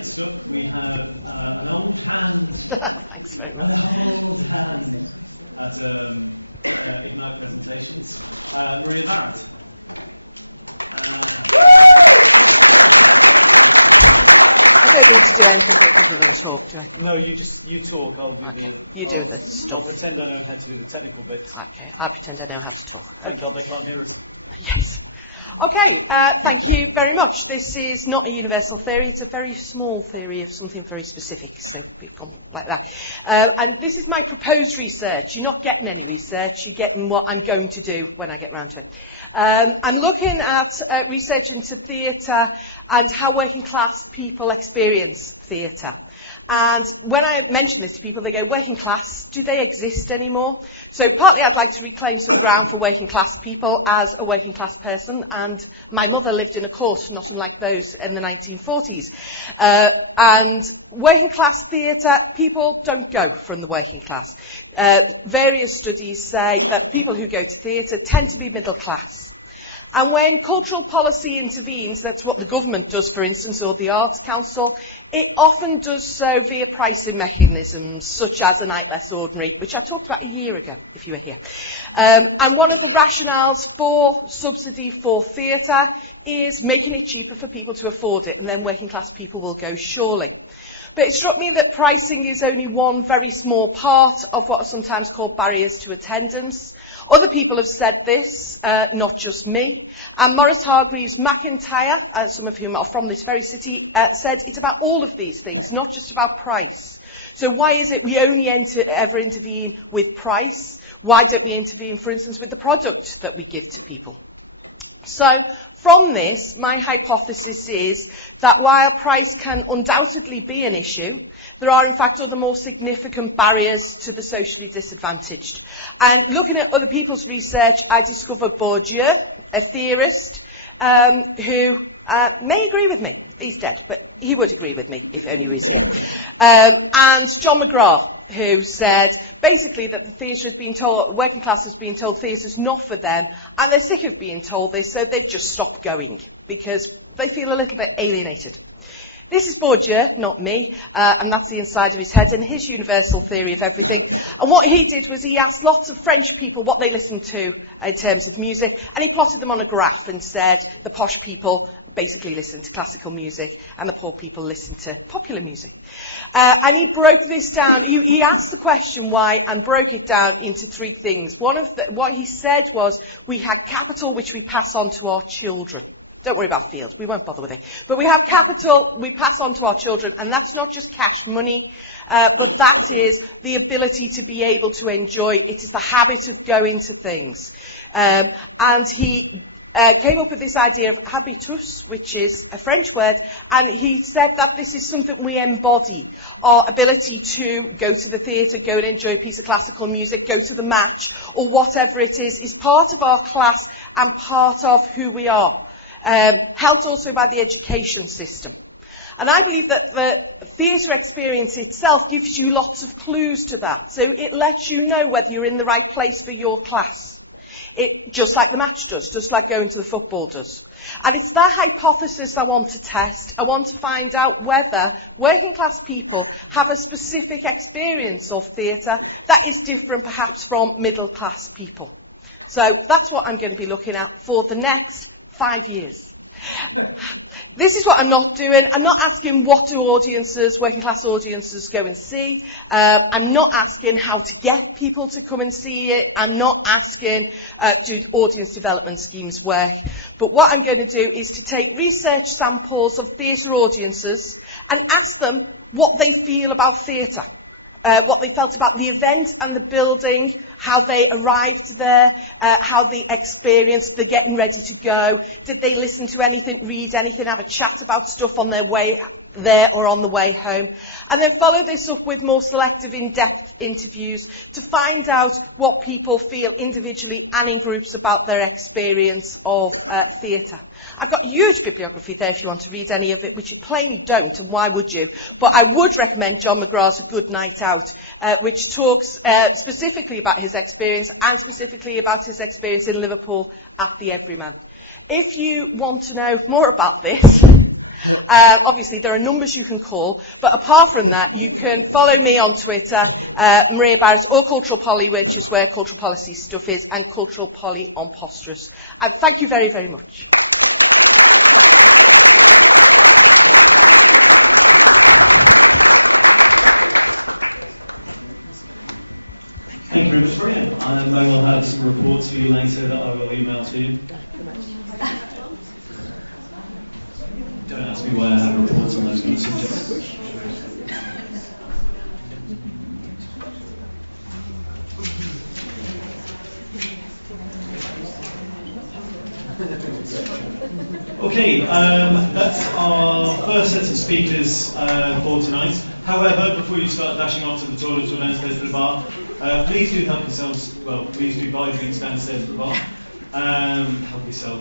next up we have an old hand. Thanks very much. An old hand at Ignite presentations. Maria Barrett. No, you talk. I'll do the. I'll pretend I know how to do the technical bits. Okay, I'll pretend I know how to talk. Thank God they can't hear us. Yes. Okay, thank you very much. This is not a universal theory, it's a very small theory of something very specific, so like that. And this is my proposed research. You're not getting any research, you're getting what I'm going to do when I get round to it. I'm looking at research into theatre and how working class people experience theatre. And when I mention this to people, they go, working class, do they exist anymore? So partly I'd like to reclaim some ground for working class people as a working class person, and my mother lived in a court not unlike those in the 1940s. And working class theatre, people don't go from the working class. Various studies say that people who go to theatre tend to be middle class. And when cultural policy intervenes, that's what the government does, for instance, or the Arts Council, it often does so via pricing mechanisms, such as a night less ordinary, which I talked about a year ago, if you were here. And one of the rationales for subsidy for theatre is making it cheaper for people to afford it, and then working class people will go surely. But it struck me that pricing is only one very small part of what are sometimes called barriers to attendance. Other people have said this, not just me. And Maurice Hargreaves McIntyre, some of whom are from this very city, said it's about all of these things, not just about price. So why is it we only ever intervene with price? Why don't we intervene, for instance, with the product that we give to people? So from this, my hypothesis is that while price can undoubtedly be an issue, there are in fact other more significant barriers to the socially disadvantaged. And looking at other people's research, I discovered Bourdieu, a theorist, who may agree with me. He's dead, but he would agree with me if only reason. And John McGrath, who said basically that the theatre has been told, working class has been told theatre is not for them, and they're sick of being told this, so they've just stopped going because they feel a little bit alienated. This is Bourdieu, not me, and that's the inside of his head and his universal theory of everything. And what he did was he asked lots of French people what they listened to in terms of music, and he plotted them on a graph and said the posh people basically listen to classical music and the poor people listen to popular music. And he broke this down. He asked the question why and broke it down into three things. What he said was we had capital which we pass on to our children. Don't worry about field, we won't bother with it. But we have capital we pass on to our children, and that's not just cash money, but that is the ability to be able to enjoy it. It's the habit of going to things. And he came up with this idea of habitus, which is a French word, and he said that this is something we embody. Our ability to go to the theatre, go and enjoy a piece of classical music, go to the match, or whatever it is part of our class and part of who we are. Helped also by the education system. And I believe that the theatre experience itself gives you lots of clues to that. So it lets you know whether you're in the right place for your class. Just like the match does, just like going to the football does. And it's that hypothesis I want to test. I want to find out whether working class people have a specific experience of theatre that is different perhaps from middle class people. So that's what I'm going to be looking at for the next 5 years. This is what I'm not doing. I'm not asking what do audiences, working class audiences, go and see. I'm not asking how to get people to come and see it. I'm not asking do audience development schemes work. But what I'm going to do is to take research samples of theatre audiences and ask them what they feel about theatre. What they felt about the event and the building, how they arrived there, how they experienced the getting ready to go. Did they listen to anything, read anything, have a chat about stuff on their way there or on the way home? And then follow this up with more selective, in-depth interviews to find out what people feel individually and in groups about their experience of theatre. I've got a huge bibliography there if you want to read any of it, which you plainly don't, and why would you? But I would recommend John McGrath's A Good Night Out, which talks specifically about his experience and specifically about his experience in Liverpool at the Everyman. If you want to know more about this, Obviously, there are numbers you can call, but apart from that, you can follow me on Twitter, Maria Barrett, or Cultural Poly, which is where cultural policy stuff is, and Cultural Poly on Posterous. And thank you very, very much. Thank you very much, Maria. And I will have some reports for you later that I will email to you. Don't ask me why I have reports on those kind of subjects. Okay, that's our first set of speakers for tonight. However, before you start dashing off to the toilets or downstairs to the bar, please do help yourselves, well, please do buy drinks downstairs at the bar. Help yourself.